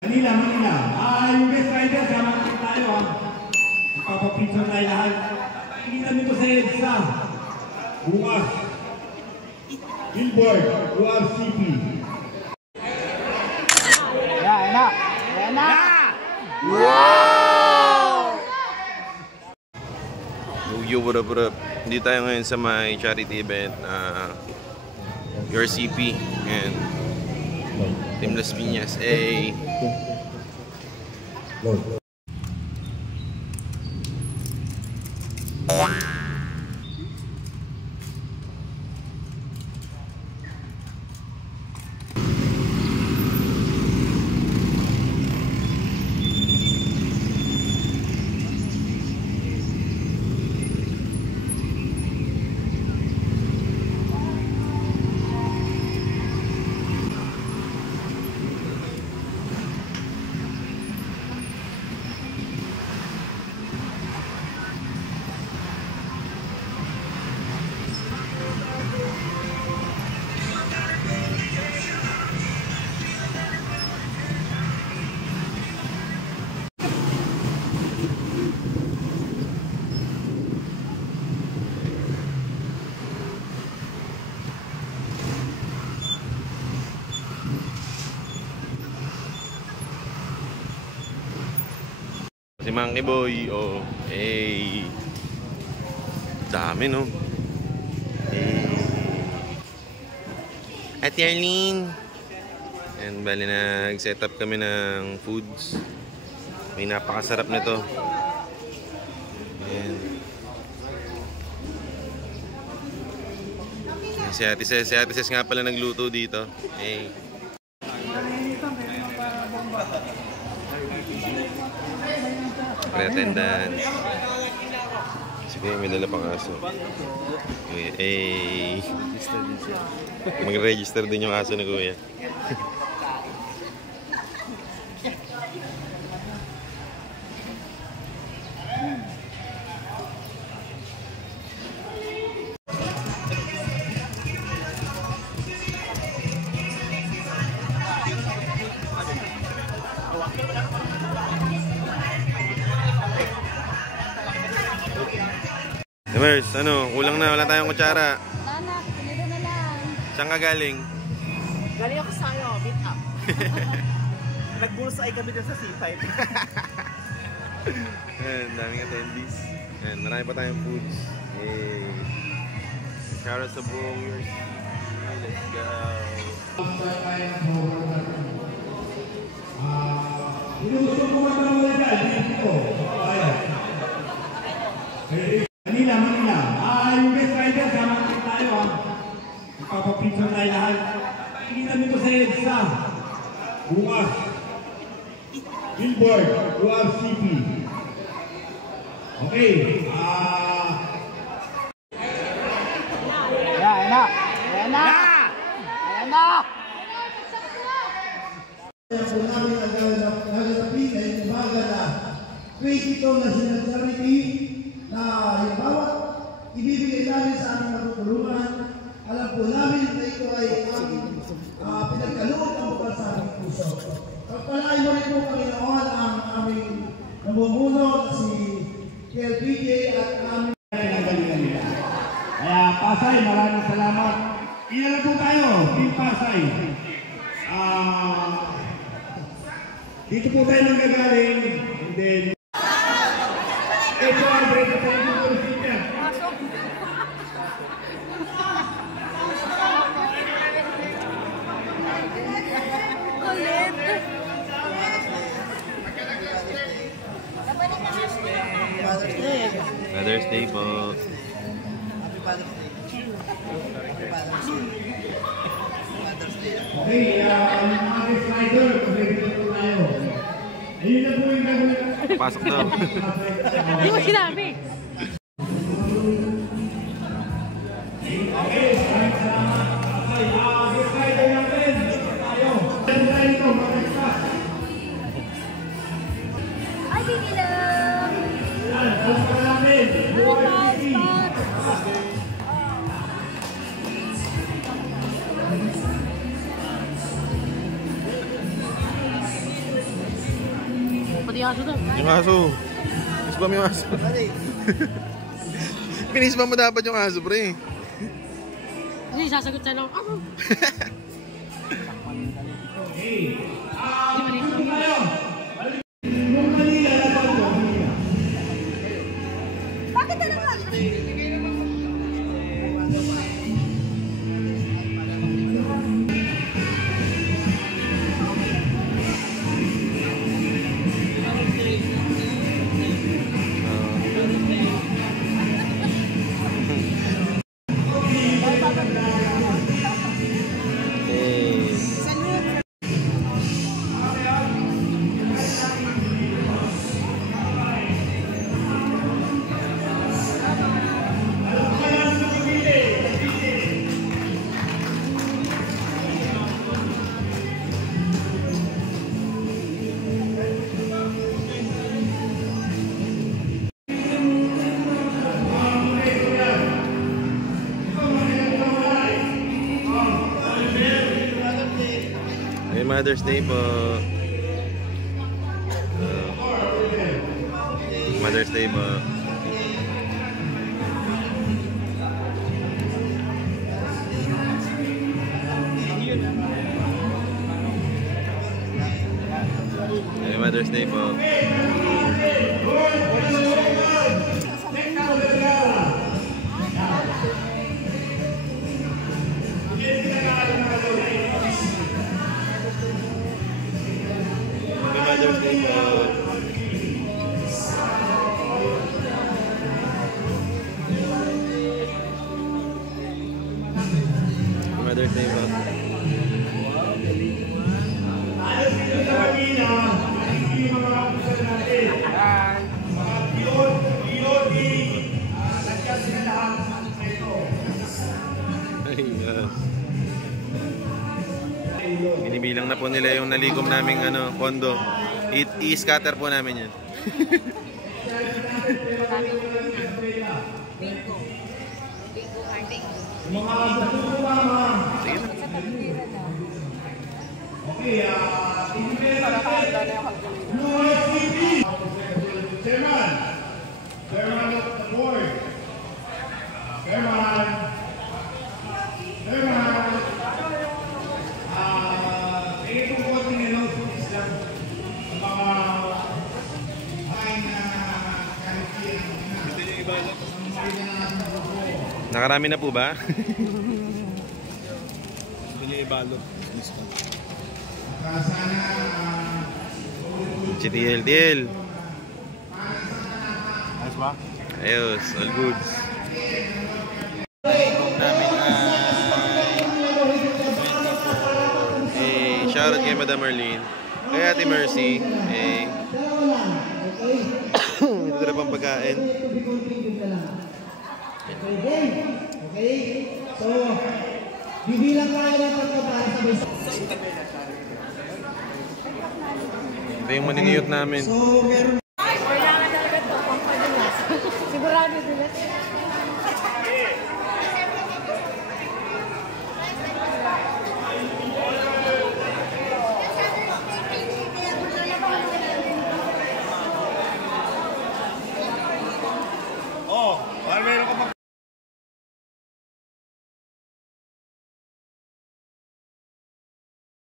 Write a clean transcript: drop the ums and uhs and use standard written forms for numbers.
Manila. Yung best rider, sama natin tayo ha. Magpapapicture tayo lahat. Pakikita nito sa EDSA. Bukas. Billboard, URCP. Yan na! Wow! Yo, what up? Hindi tayo ngayon sa may charity event Your CP and Team Las Piñas. Si Monkey Boy, dami no. At Yarlene. And bali nag-set up kami ng foods. May napakasarap nito. Ayan. Si Ate Ses nga pala nagluto dito. Pre-attendance. Sige, may dala pang aso. Mag-register din yung aso ni Kuya. Demers, kulang na, wala tayong kutsara. Wala, pinito na lang. Saan ka galing? Galing ako sa beat up. Nagbulsay kami dun sa C5. Ayan, daming attendees. Ayan, marami pa tayong foods. Shout out sa buong yours. Let's go. Inuusok ko ba ito muna dyan? Dito. Manila. Yung best rider, sama natin tayo ha. Magpapapicture tayo lahat. Pakikita nito sa EDSA. Bukas. Billboard, URCP. Okay. Yan na! Kaya po namin naganapin ay umaga na 22 na sinasarity na yung bawat ibibigay namin sa aming matutulungan. Alam po namin na ito ay pinagkaloob ng bukas sa aming puso. Pagpalain mo rin po, Panginoon, ang aming namumuno na si KLPJ at aming pinagalingan nila. Kaya Pasay, maraming salamat. Ilan po tayo, Team Pasay. Dito po tayo nang gagaling. And then, ito ang break tayo ng policy niya. Mother's Day po. Okay, ang mga slider, ready na po tayo. Ayun na po yung gagawin. Pasok daw. Hindi mo sinabi. Okay, maraming salamat. Okay, slider natin. Tayo. Saan tayo ito, mag-express. Ay, binilang! Yan, basta natin. pati aso doon. Yung aso. Pinisbam yung aso. Pinisbam mo dapat yung aso, pre. Hindi, sasagot siya lang. Ako. Bakit talaga? Mother's Day po. Mother's Day po. Mother's Day po. Mother's Day po. Mother's Day po. Binibilang na po nila yung nalikom naming pondo. I-scatter po namin yan. Bingo. Bingo carding. Sige na. Chairman of the board. Chairman. Ito po konting announcements lang sa mga Nakarami na po ba? Bili ibalot. Si TL. Ayos ba? Ayos, all goods. Shoutout kay Madam Marlene, kay Ate Mercy, ito na pang pagkain. Okay? So, bibilang tayo ng pagkabara sa basa. Ito yung maniniyot namin. So, meron